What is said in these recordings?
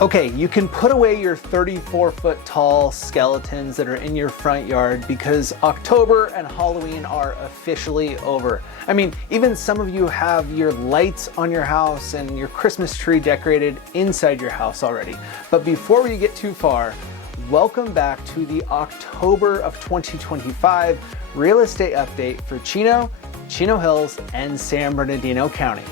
Okay, you can put away your 34-foot tall skeletons that are in your front yard because October and Halloween are officially over. I mean, even some of you have your lights on your house and your Christmas tree decorated inside your house already. But before we get too far, welcome back to the October of 2025 real estate update for Chino, Chino Hills, and San Bernardino County.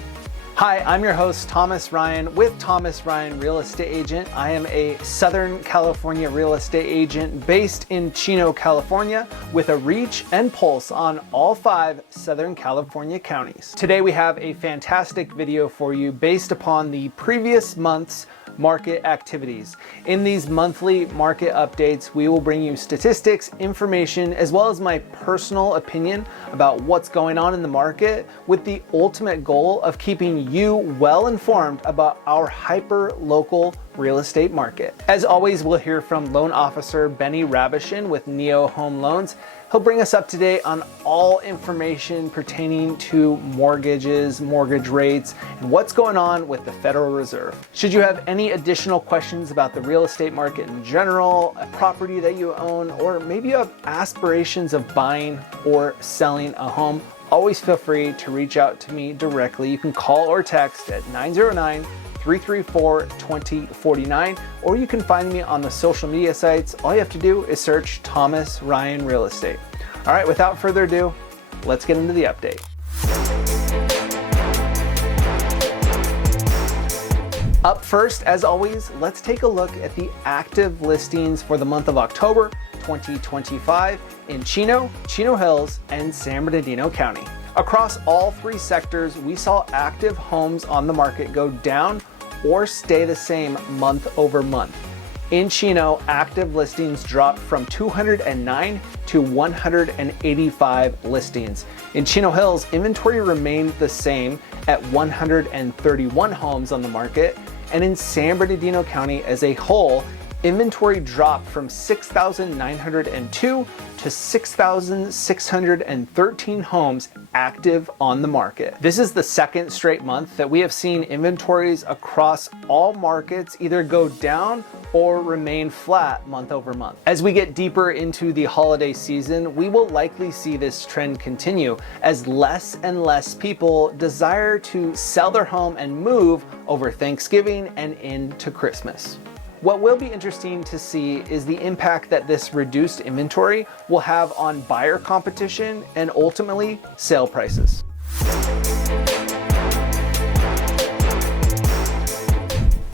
Hi, I'm your host, Thomas Ryan with Thomas Ryan Real Estate Agent. I am a Southern California real estate agent based in Chino, California, with a reach and pulse on all 5 Southern California counties. Today we have a fantastic video for you based upon the previous month's market activities. In these monthly market updates, we will bring you statistics, information, as well as my personal opinion about what's going on in the market, with the ultimate goal of keeping you well informed about our hyper-local real estate market. As always, we'll hear from loan officer Benny Rabishin with Neo Home Loans. He'll bring us up to date on all information pertaining to mortgages, mortgage rates, and what's going on with the Federal Reserve. Should you have any additional questions about the real estate market in general, a property that you own, or maybe you have aspirations of buying or selling a home, always feel free to reach out to me directly. You can call or text at 909-334-2049, or you can find me on the social media sites. All you have to do is search Thomas Ryan Real Estate. All right, without further ado, let's get into the update. Up first, as always, let's take a look at the active listings for the month of October 2025 in Chino, Chino Hills, and San Bernardino County. Across all 3 sectors, we saw active homes on the market go down or stay the same month over month. In Chino, active listings dropped from 209 to 185 listings. In Chino Hills, inventory remained the same at 131 homes on the market. And in San Bernardino County as a whole, inventory dropped from 6,902 to 6,613 homes active on the market. This is the second straight month that we have seen inventories across all markets either go down or remain flat month over month. As we get deeper into the holiday season, we will likely see this trend continue as less and less people desire to sell their home and move over Thanksgiving and into Christmas. What will be interesting to see is the impact that this reduced inventory will have on buyer competition and ultimately sale prices.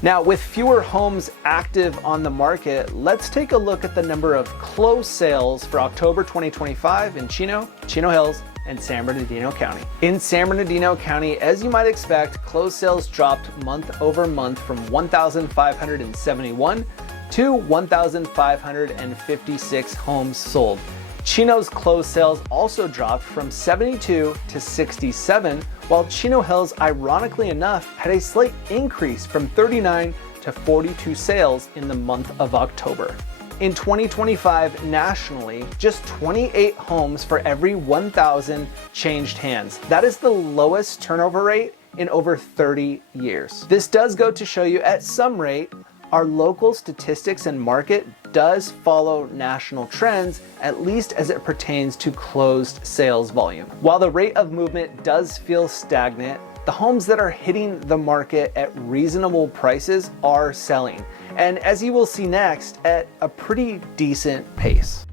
Now, with fewer homes active on the market, let's take a look at the number of closed sales for October 2025 in Chino, Chino Hills, and San Bernardino County. In San Bernardino County, as you might expect, closed sales dropped month over month from 1,571 to 1,556 homes sold. Chino's closed sales also dropped from 72 to 67, while Chino Hills, ironically enough, had a slight increase from 39 to 42 sales in the month of October. In 2025, nationally, just 28 homes for every 1,000 changed hands. That is the lowest turnover rate in over 30 years. This does go to show you at some rate, our local statistics and market does follow national trends, at least as it pertains to closed sales volume. While the rate of movement does feel stagnant, the homes that are hitting the market at reasonable prices are selling, and as you will see next, at a pretty decent pace.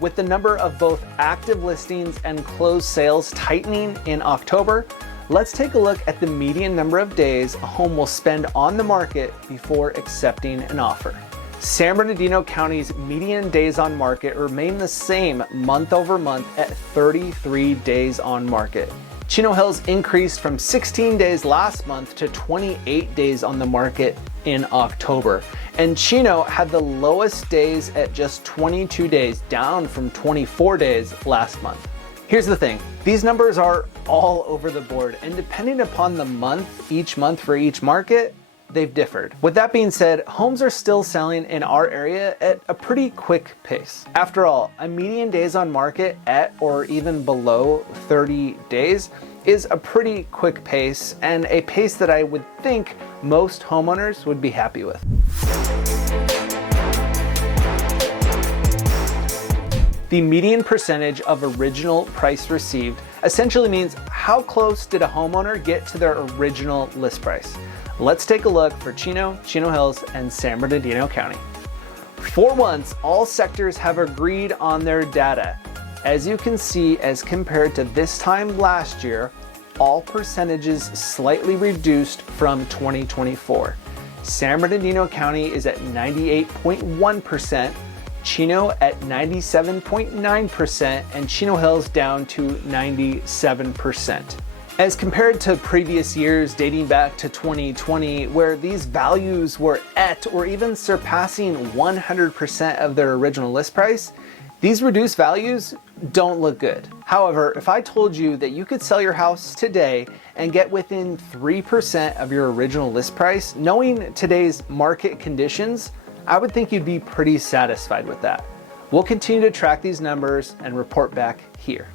With the number of both active listings and closed sales tightening in October, let's take a look at the median number of days a home will spend on the market before accepting an offer. San Bernardino County's median days on market remain the same month over month at 33 days on market. Chino Hills increased from 16 days last month to 28 days on the market in October. And Chino had the lowest days at just 22 days, down from 24 days last month. Here's the thing, these numbers are all over the board, and depending upon the month, each month for each market, they've differed. With that being said, homes are still selling in our area at a pretty quick pace. After all, a median days on market at or even below 30 days is a pretty quick pace, and a pace that I would think most homeowners would be happy with. The median percentage of original price received essentially means how close did a homeowner get to their original list price. Let's take a look for Chino Hills, and San Bernardino County. For once, all sectors have agreed on their data. As you can see, as compared to this time last year, all percentages slightly reduced from 2024. San Bernardino County is at 98.1%, Chino at 97.9%, and Chino Hills down to 97%. As compared to previous years dating back to 2020, where these values were at or even surpassing 100% of their original list price, these reduced values don't look good. However, if I told you that you could sell your house today and get within 3% of your original list price, knowing today's market conditions, I would think you'd be pretty satisfied with that. We'll continue to track these numbers and report back here.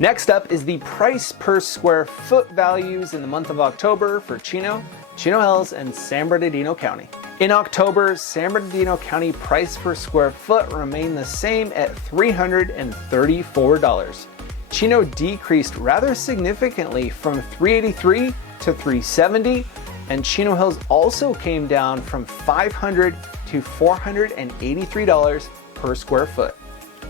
Next up is the price per square foot values in the month of October for Chino Hills, and San Bernardino County. In October, San Bernardino County price per square foot remained the same at $334. Chino decreased rather significantly from $383 to $370, and Chino Hills also came down from $500 to $483 per square foot.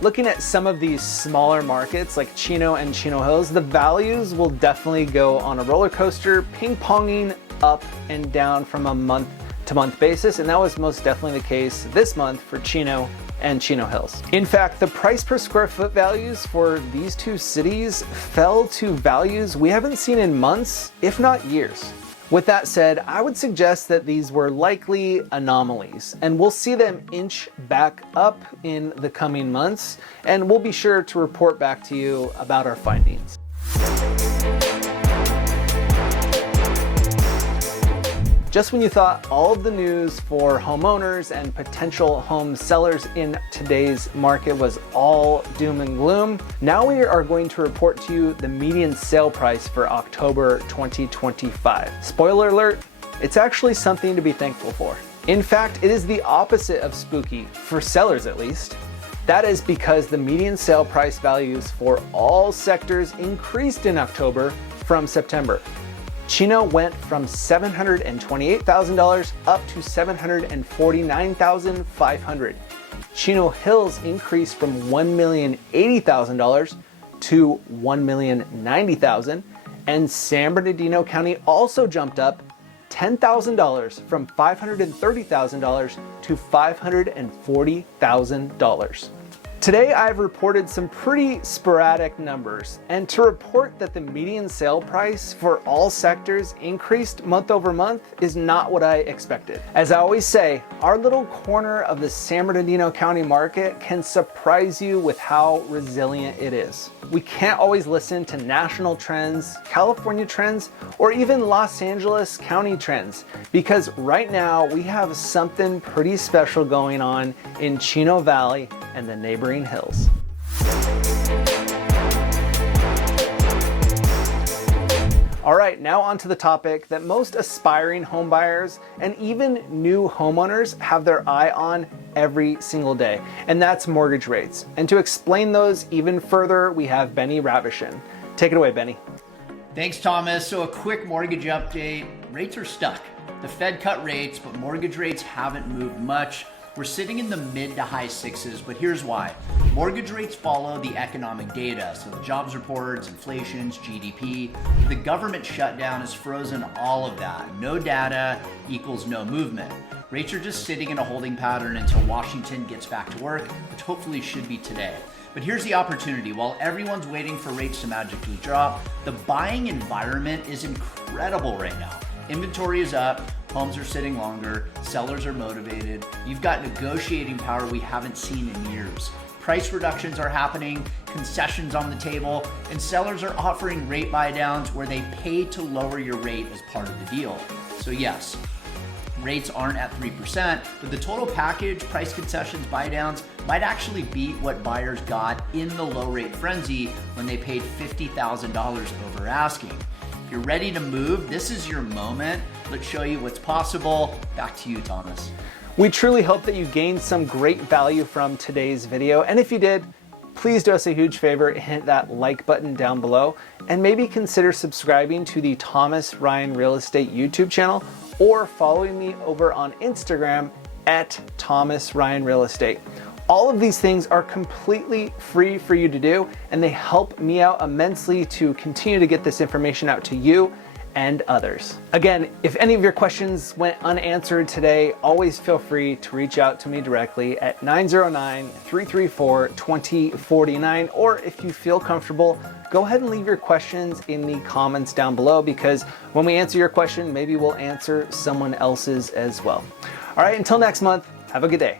Looking at some of these smaller markets like Chino and Chino Hills, the values will definitely go on a roller coaster, ping-ponging up and down from a month-to-month basis, and that was most definitely the case this month for Chino and Chino Hills. In fact, the price per square foot values for these two cities fell to values we haven't seen in months, if not years. With that said, I would suggest that these were likely anomalies, and we'll see them inch back up in the coming months, and we'll be sure to report back to you about our findings. Just when you thought all of the news for homeowners and potential home sellers in today's market was all doom and gloom, now we are going to report to you the median sale price for October 2025. Spoiler alert, it's actually something to be thankful for. In fact, it is the opposite of spooky, for sellers at least. That is because the median sale price values for all sectors increased in October from September. Chino went from $728,000 up to $749,500. Chino Hills increased from $1,080,000 to $1,090,000, and San Bernardino County also jumped up $10,000 from $530,000 to $540,000. Today I've reported some pretty sporadic numbers, and to report that the median sale price for all sectors increased month over month is not what I expected. As I always say, our little corner of the San Bernardino County market can surprise you with how resilient it is. We can't always listen to national trends, California trends, or even Los Angeles County trends, because right now we have something pretty special going on in Chino Valley and the neighboring hills. All right, now on to the topic that most aspiring home buyers and even new homeowners have their eye on every single day, and that's mortgage rates. And to explain those even further, we have Benny Ravishin. Take it away, Benny. Thanks, Thomas. So a quick mortgage update. Rates are stuck. The Fed cut rates, but mortgage rates haven't moved much. We're sitting in the mid to high sixes, but here's why. Mortgage rates follow the economic data, so the jobs reports, inflations, GDP. The government shutdown has frozen all of that. No data equals no movement. Rates are just sitting in a holding pattern until Washington gets back to work, which hopefully should be today. But here's the opportunity. While everyone's waiting for rates to magically drop, the buying environment is incredible right now. Inventory is up, homes are sitting longer, sellers are motivated. You've got negotiating power we haven't seen in years. Price reductions are happening, concessions on the table, and sellers are offering rate buy downs where they pay to lower your rate as part of the deal. So yes, rates aren't at 3%, but the total package, price concessions, buy downs, might actually beat what buyers got in the low rate frenzy when they paid $50,000 over asking. If you're ready to move, this is your moment. Let's show you what's possible. Back to you, Thomas. We truly hope that you gained some great value from today's video, and if you did, please do us a huge favor, hit that like button down below, and maybe consider subscribing to the Thomas Ryan Real Estate YouTube channel or following me over on Instagram at Thomas Ryan Real Estate. All of these things are completely free for you to do, and they help me out immensely to continue to get this information out to you and others. Again, if any of your questions went unanswered today, always feel free to reach out to me directly at 909-334-2049, or if you feel comfortable, go ahead and leave your questions in the comments down below, because when we answer your question, maybe we'll answer someone else's as well. All right, until next month, have a good day.